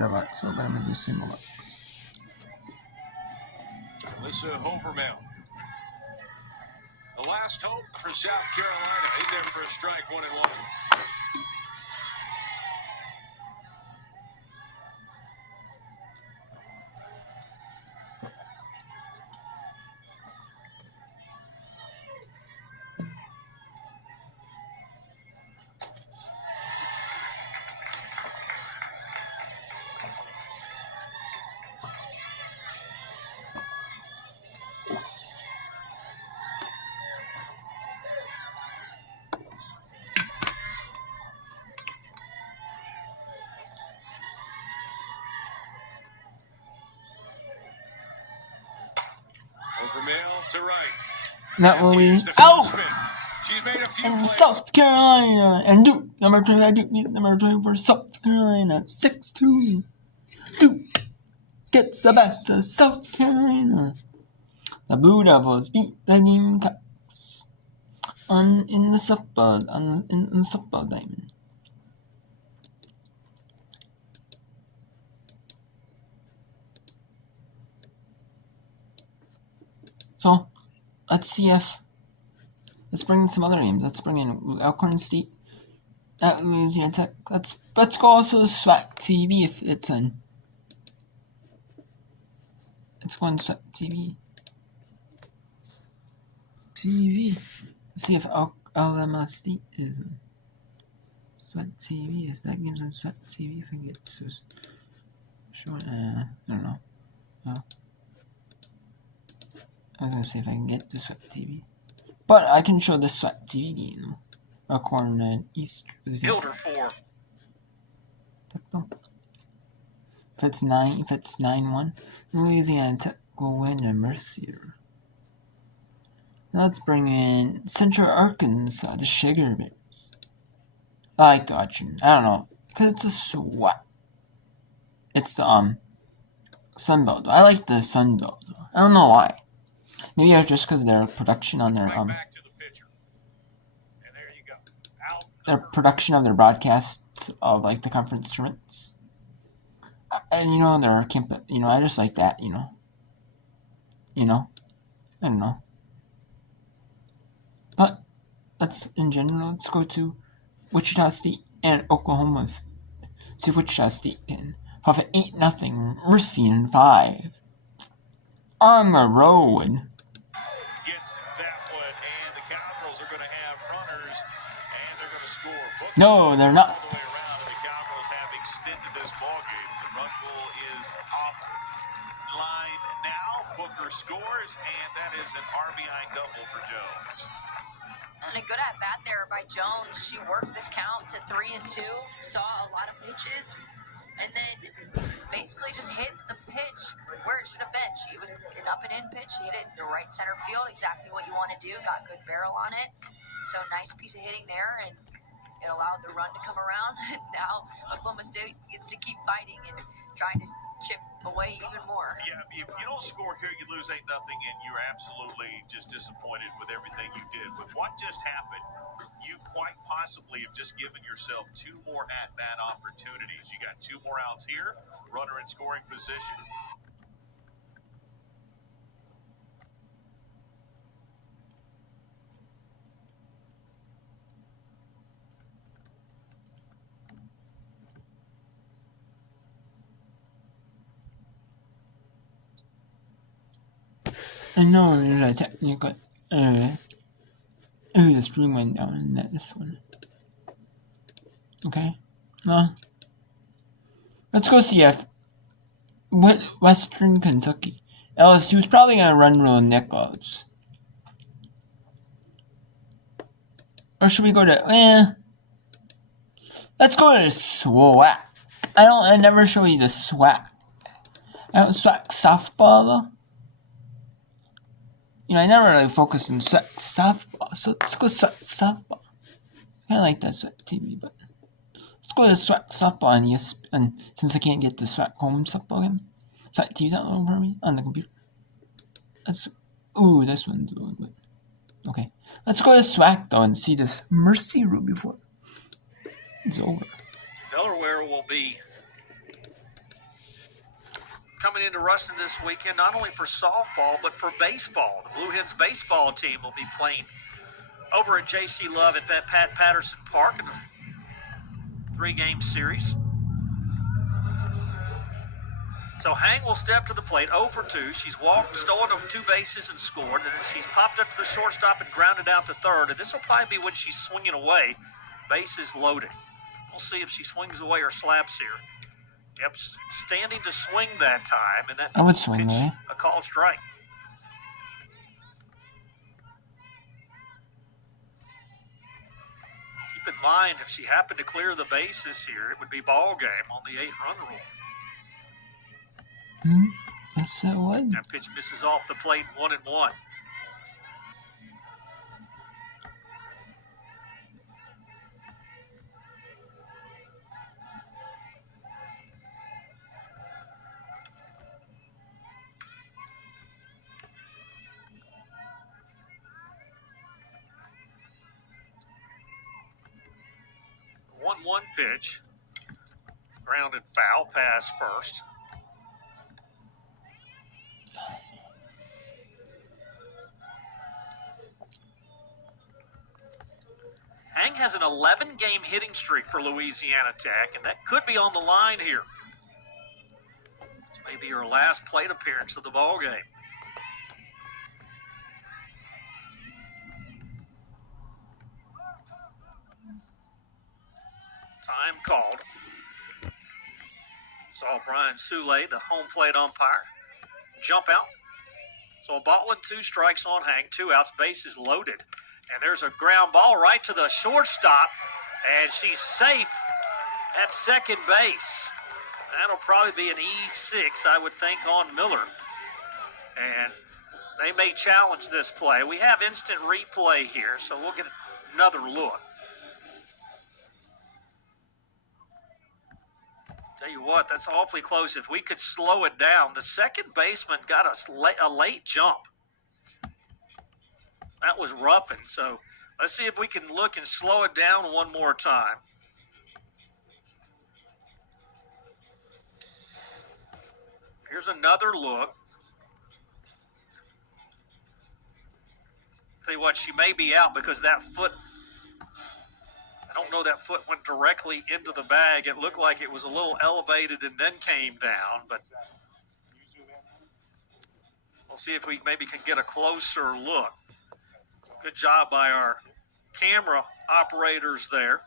double XL, but I'm gonna do single X. Alyssa Hovermail. The last hope for South Carolina. In there for a strike, 1-1. Overmail to right. That will be out She's made a few in plays. South Carolina. And Duke, number 20, Duke, number 20 for South Carolina. 6-2. Duke gets the best of South Carolina. The Blue Devils beat the Gamecocks in the softball diamond. So, let's bring in some other names. Let's bring in Alcorn State at Louisiana Tech. Let's go also to SWAC TV if it's in. Let's go on SWAC TV. See if Alabama State is in SWAC TV. If that game's on SWAC TV, if I can get to show it, I don't know. Oh. I was gonna say if I can get to SWAC TV. But I can show the SWAC TV game. Alcorn and East. Hilder 4. If it's 9-1, Louisiana Tech will win a Mercier. Now let's bring in Central Arkansas, the Sugar Bears. I like the option. I don't know, because it's a SWAC. It's the Sun Belt. I like the Sun Belt. I don't know why. Maybe it's just because their production on their Back to the pitcher. And there you go. Out. Their production of their broadcast of like the conference tournaments. And their camp. I just like that. I don't know. But let's go to Wichita State and Oklahoma State. See if Wichita State can have an 8-0 Mercy in 5 on the road. Gets that one, and the Cowgirls are going to have runners, and they're going to score. No, they're not. All the way around, and the Cowgirls have extended this ballgame. The run goal is offline now. Booker scores, and that is an RBI double for Jones. And a good at-bat there by Jones. She worked this count to 3-2, saw a lot of pitches, and then basically just hit the pitch where it should have been. It was an up-and-in pitch. She hit it in the right center field, exactly what you want to do. Got good barrel on it. So nice piece of hitting there, and it allowed the run to come around. Now Oklahoma State gets to keep fighting and trying to chip away even more. Yeah, if you don't score here, you lose 8-0, and you're absolutely just disappointed with everything you did. With what just happened, you quite possibly have just given yourself 2 more at-bat opportunities. You got 2 more outs here, runner in scoring position. I know there's a technical the stream went down in this one. Okay. Let's go see if Western Kentucky. LSU's probably gonna run Will Nichols. Or should we go to let's go to the SWAC. I never show you the SWAC. I don't SWAC softball though. I never really focused on softball, so let's go softball. I kind of like that SWAC TV, but let's go to SWAC softball on ESPN. And since I can't get the SWAC home softball game, SWAC TV's not loading for me on the computer. This one's loading, but okay. Let's go to SWAC though and see this Mercy Rule before it's over. Delaware will be coming into Ruston this weekend, not only for softball, but for baseball. The Blue Hens baseball team will be playing over at J.C. Love at that Pat Patterson Park in a 3-game series. So Hang will step to the plate, 0 for 2. She's walked, stolen 2 bases, and scored. And then she's popped up to the shortstop and grounded out to third. And this will probably be when she's swinging away. Bases loaded. We'll see if she swings away or slaps here. Yep, standing to swing that time. And that I would swing pitch, away. a called strike. Keep in mind, if she happened to clear the bases here, it would be ball game on the 8-run rule. Yes, it would. That pitch misses off the plate, 1-1. One pitch, grounded foul, pass first. Hang has an 11-game hitting streak for Louisiana Tech, and that could be on the line here. This may be her last plate appearance of the ball game. Time called. Saw Brian Soule, the home plate umpire, jump out. So a ball and 2 strikes on Hang, 2 outs, bases loaded. And there's a ground ball right to the shortstop, and she's safe at second base. That'll probably be an E6, I would think, on Miller. And they may challenge this play. We have instant replay here, so we'll get another look. Tell you what, that's awfully close. If we could slow it down, the second baseman got a late jump. That was roughing, so let's see if we can look and slow it down one more time. Here's another look. Tell you what, she may be out because that foot, I don't know, that foot went directly into the bag. It looked like it was a little elevated and then came down, but we'll see if we maybe can get a closer look. Good job by our camera operators there.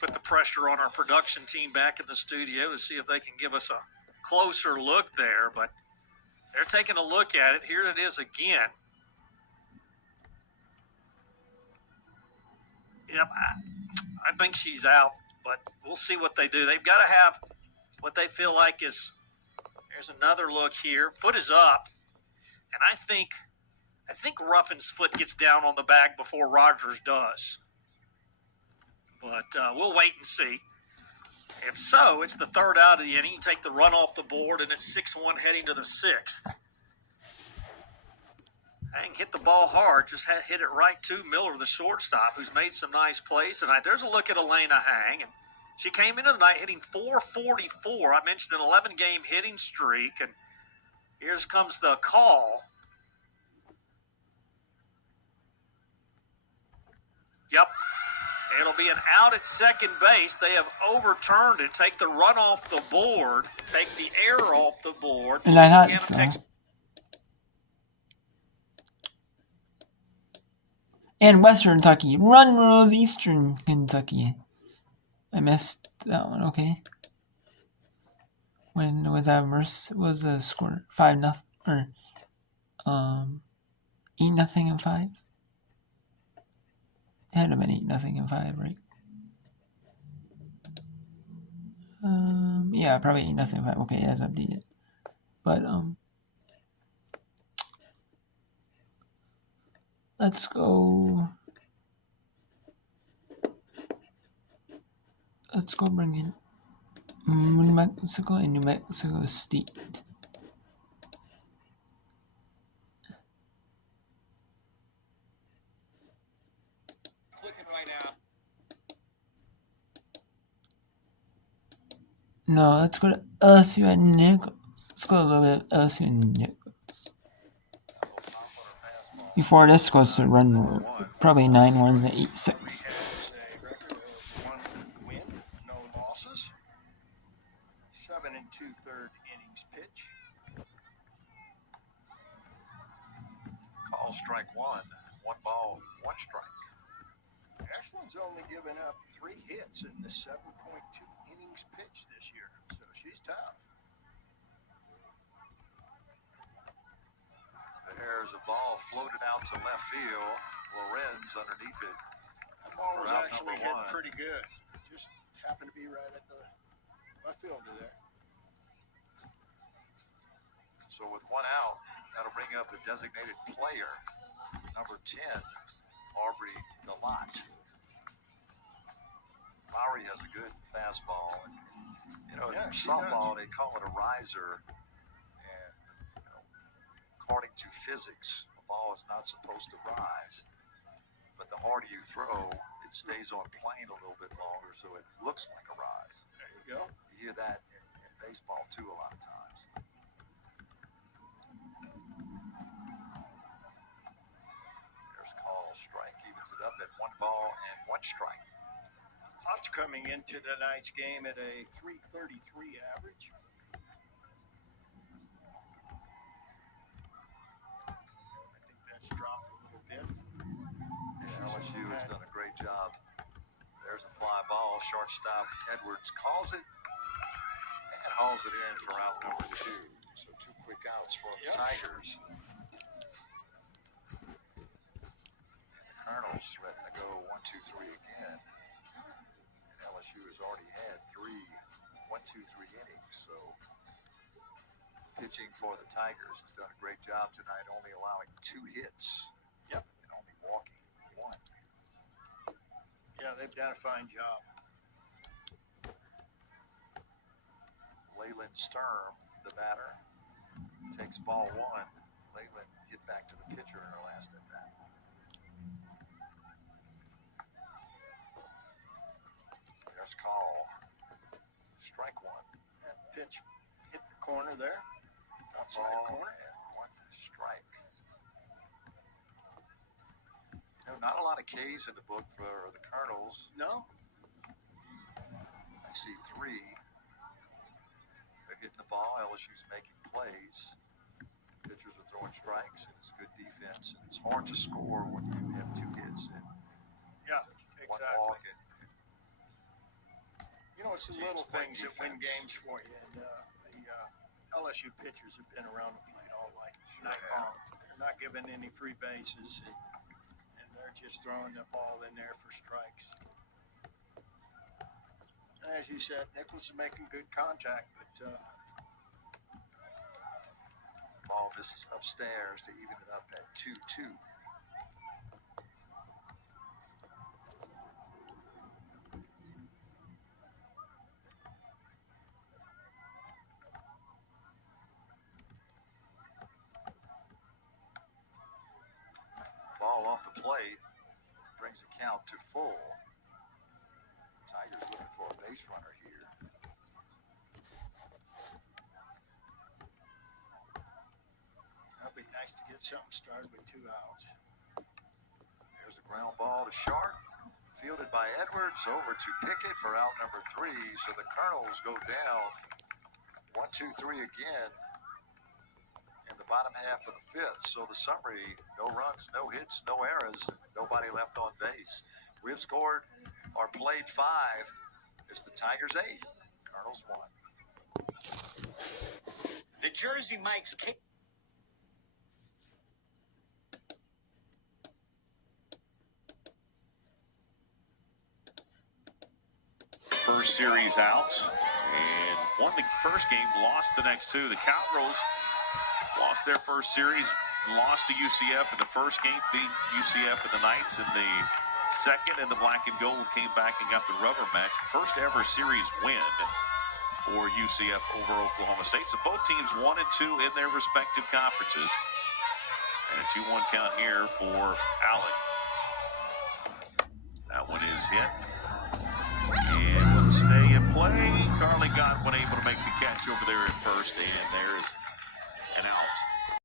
Put the pressure on our production team back in the studio to see if they can give us a closer look there, but they're taking a look at it. Here it is again. Yep, I think she's out, but we'll see what they do. They've got to have what they feel like is, here's another look here. Foot is up, and I think Ruffin's foot gets down on the bag before Rogers does. But we'll wait and see. If so, it's the third out of the inning. You take the run off the board, and it's 6-1 heading to the 6th. Hang hit the ball hard, just hit it right to Miller, the shortstop, who's made some nice plays tonight. There's a look at Elena Hang, and she came into the night hitting .444. I mentioned an 11-game hitting streak, and here comes the call. Yep. It'll be an out at second base. They have overturned it. Take the run off the board. Take the error off the board. And I thought so. And Western Kentucky. Run, Rose, Eastern Kentucky. I missed that one. Okay. When was that verse? Was the score 5-0 or 8-0 and 5? It had to have been 8-0 and 5, right? Yeah, probably 8-0 and 5. Okay, as updated. But let's go. Let's go bring in New Mexico and New Mexico State. Clicking right now. No, let's go to LSU and Nichols. Let's go a little bit of LSU and Nichols. Before this goes to run rule, probably 9-1 to 8-6. One win, no losses. 7 2/3 innings pitch. Call strike one. 1 ball, 1 strike. Ashland's only given up 3 hits in the 7.2 innings pitched this year, so she's tough. There's a ball floated out to left field. Lorenz underneath it. That ball was For out actually number hit 1. pretty good. Just happened to be right at the left fielder there. So with 1 out, that'll bring up the designated player, number 10, Aubrey Delott. Lowry has a good fastball, and Yeah, she softball they call it a riser, and according to physics, a ball is not supposed to rise. But the harder you throw, it stays on plane a little bit longer, so it looks like a rise. There you go. You hear that in baseball too a lot of times. There's call strike, evens it up at 1 ball and 1 strike. Potts coming into tonight's game at a 333 average. I think that's dropped a little bit. Yeah, LSU has done a great job. There's a fly ball. Shortstop Edwards calls it and hauls it in for out number 2. So 2 quick outs for the Tigers. And the Colonels threaten to go 1, 2, 3 again. And LSU has already had 1, 2, 3 innings. So pitching for the Tigers has done a great job tonight, only allowing 2 hits. Yep. And only walking 1. Yeah, they've done a fine job. Leyland Sturm, the batter, takes ball 1. Leyland hit back to the pitcher in her last at bat. There's call. Strike 1. That pitch hit the corner there. Outside Ball corner. and 1 strike. Not a lot of K's in the book for the Colonels. No? I see 3. They're hitting the ball. LSU's making plays. Pitchers are throwing strikes, and it's good defense. And it's hard to score when you have 2 hits and Yeah, 1 exactly. walk. And It's the Teams little play things that win defense. games for you. And the LSU pitchers have been around the plate all night have. long. They're not giving any free bases, and they're just throwing the ball in there for strikes. And as you said, Nichols is making good contact, but ball misses upstairs to even it up at 2-2. Ball off the plate brings the count to full. Tigers looking for a base runner here. that'd be nice to get something started with 2 outs. There's a ground ball to Sharp, fielded by Edwards, over to Pickett for out number 3. So the Colonels go down 1, 2, 3 again in the bottom half of the 5th. So the summary: no runs, no hits, no errors, nobody left on base. We've scored or played 5. It's the Tigers 8, Colonels 1. The Jersey Mike's First series out and won the first game, lost the next 2. The Cowgirls lost their first series, lost to UCF in the first game, beat UCF in the Knights in the second, and the Black and Gold came back and got the rubber match. The first ever series win for UCF over Oklahoma State. So both teams 1 and 2 in their respective conferences. And a 2-1 count here for Allen. That one is hit. And will stay in play. Carly Godwin able to make the catch over there at first, and there's an out.